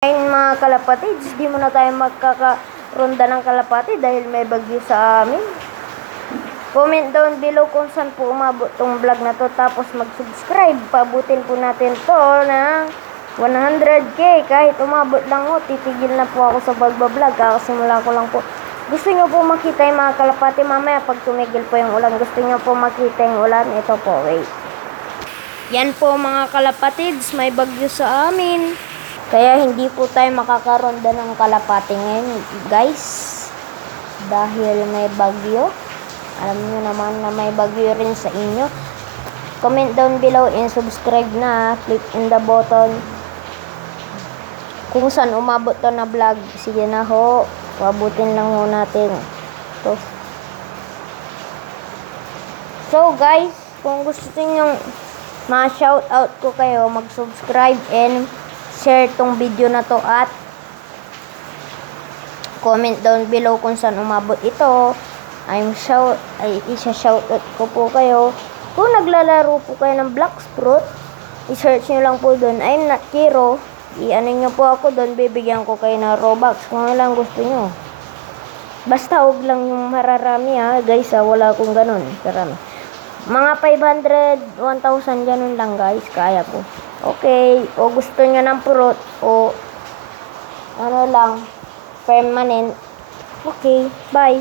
Ayun mga kalapatids, di mo na tayo magkakaronda ng kalapati dahil may bagyo sa amin. Comment down below kung saan po umabot tong vlog na to, tapos mag-subscribe. Pabutin po natin to ng 100k. Kahit umabot lang ho, titigil na po ako sa pagbablog. Kakasimula ko lang po. Gusto nyo po makita yung mga kalapati mamaya pag tumigil po yung ulan? Gusto nyo po makita yung ulan? Ito po, wait. Yan po mga kalapatids, may bagyo sa amin. Kaya hindi po tayo makakaronda ng kalapati ngayon, guys. Dahil may bagyo. Alam nyo naman na may bagyo rin sa inyo. Comment down below and subscribe na. Click in the button. Kung saan umabot to na vlog. Sige na ho. Pabutin lang ho natin. To. So guys, kung gusto nyo ma-shoutout ko kayo, mag-subscribe and share tong video na to at comment down below kung saan umabot ito. Isa-shoutout ko po kayo. Kung naglalaro po kayo ng Blacksprout, i-search nyo lang po doon, I'm not Kiro. I-ano nyo po ako doon, bibigyan ko kayo ng Robux kung lang gusto nyo. Basta huwag lang yung mararami ha guys, wala akong ganun karami. Mga 500, 1,000 ganun lang guys, kaya po. Okay, o gusto nyo ng purot o ano lang, permanent. Okay, bye.